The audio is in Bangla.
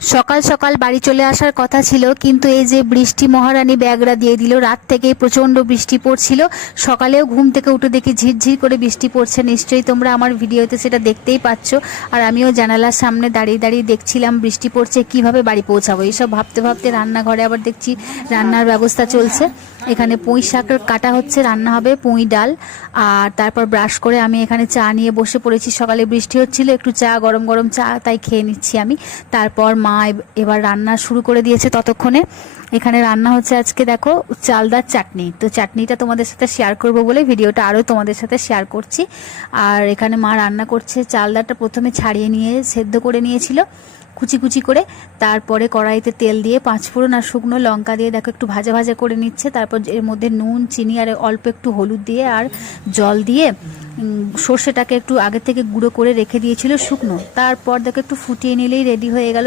সকাল সকাল বাড়ি চলে আসার কথা ছিল, কিন্তু এই যে বৃষ্টি মহারানী ব্যাগরা দিয়ে দিল। রাত থেকেই প্রচণ্ড বৃষ্টি পড়ছিল, সকালেও ঘুম থেকে উঠে দেখি ঝিরঝির করে বৃষ্টি পড়ছে। নিশ্চয়ই তোমরা আমার ভিডিওতে সেটা দেখতেই পাচ্ছ। আর আমিও জানালার সামনে দাঁড়িয়ে দাঁড়িয়ে দেখছিলাম বৃষ্টি পড়ছে, কিভাবে বাড়ি পৌঁছাবো এইসব ভাবতে ভাবতে রান্নাঘরে আবার দেখছি রান্নার ব্যবস্থা চলছে। এখানে পুঁই শাক কাটা হচ্ছে, রান্না হবে পুঁই ডাল। আর তারপর ব্রাশ করে আমি এখানে চা নিয়ে বসে পড়েছি। সকালে বৃষ্টি হচ্ছিল, একটু চা, গরম গরম চা, তাই খেয়ে নিচ্ছি আমি। তারপর মা এবার রান্না শুরু করে দিয়েছে। ততক্ষণে এখানে রান্না হচ্ছে আজকে দেখো চালদার চাটনি। তো চাটনিটা তোমাদের সাথে শেয়ার করব বলে ভিডিওটা আরও তোমাদের সাথে শেয়ার করছি। আর এখানে মা রান্না করছে। চালদাটা প্রথমে ছাড়িয়ে নিয়ে সেদ্ধ করে নিয়েছিল কুচি কুচি করে, তারপরে কড়াইতে তেল দিয়ে পাঁচফোড়ন আর শুকনো লঙ্কা দিয়ে দেখো একটু ভাজা ভাজা করে নিচ্ছে। তারপর এর মধ্যে নুন, চিনি আর অল্প একটু হলুদ দিয়ে আর জল দিয়ে সর্ষেটাকে একটু আগে থেকে গুঁড়ো করে রেখে দিয়েছিল শুকনো। তারপর দেখো একটু ফুটিয়ে নিলেই রেডি হয়ে গেল